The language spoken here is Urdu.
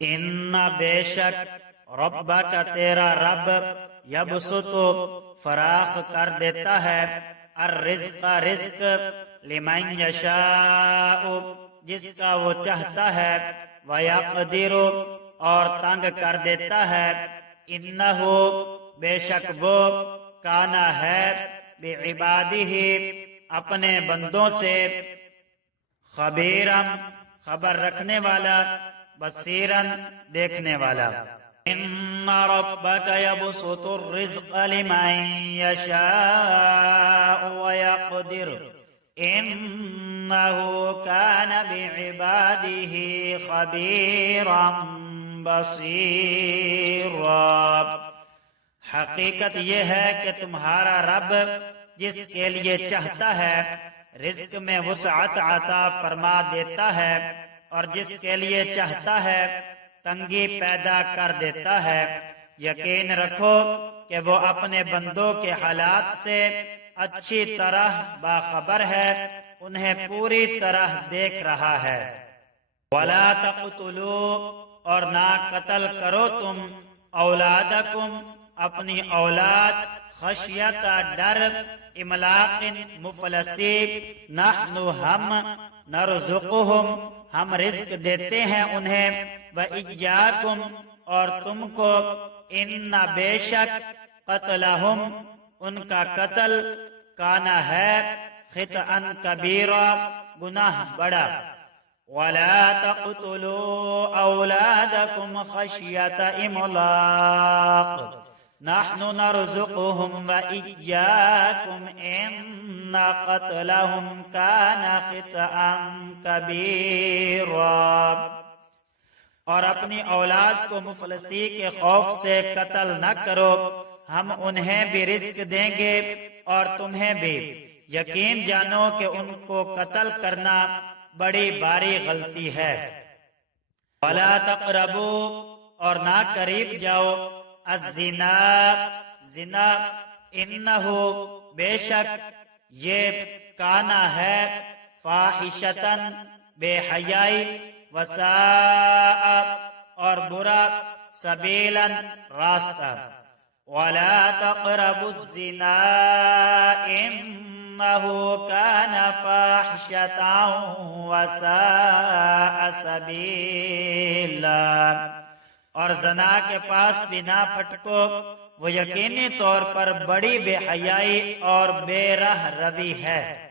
ان بے شک ربک تیرا رب یبسط فراخ کر دیتا ہے الرزق رزق لمن یشاء جس کا وہ چاہتا ہے ویقدر اور تنگ کر دیتا ہے انہ بے شک وہ کانا ہے بعبادہ اپنے بندوں سے خبیرم خبر رکھنے والا بصیرن دیکھنے والا ان ربک یبسط الرزق لمن یشاء ویقدر انہ کان بعبادہ خبیرا بصیرا۔ حقیقت یہ ہے کہ تمہارا رب جس کے لیے چاہتا ہے رزق میں وسعت عطا فرما دیتا ہے اور جس کے لیے چاہتا ہے تنگی پیدا کر دیتا ہے۔ یقین رکھو کہ وہ اپنے بندوں کے حالات سے اچھی طرح باخبر ہے، انہیں پوری طرح دیکھ رہا ہے۔ وَلَا تَقْتُلُوا اور نہ قتل کرو تم اولادکم اپنی اولاد خشیت ڈر املاق مفلسی نحن ہم نرزقہم ہم رزق دیتے ہیں انہیں وإیاکم اور تم کو ان بے شک قتلہم ان کا قتل کانا ہے خطأ کبیرا گناہ بڑا۔ وَلَا تَقْتُلُوا أَوْلَادَكُمْ خَشْيَةَ إِمْلَاقٍ نَحْنُ نَرْزُقُهُمْ وَإِيَّاكُمْ إِنَّ قَتْلَهُمْ كَانَ خِطْئًا كَبِيرًا اور اپنی اولاد کو مفلسی کے خوف سے قتل نہ کرو، ہم انہیں بھی رزق دیں گے اور تمہیں بھی۔ یقین جانو کہ ان کو قتل کرنا بڑی باری غلطی ہے۔ وَلَا تَقْرَبُوا اور نہ قریب جاؤ الزنا زنا انہو بے شک یہ کانا ہے فاحشتاً بے حیائی وساء اور برا سبیلاً راستہ۔ وَلَا تَقْرَبُوا الزنا انہو کان فاحشتاً وساء سبیلا اور زنا کے پاس بھی نہ پھٹکو، وہ یقینی طور پر بڑی بے حیائی اور بے رہ روی ہے۔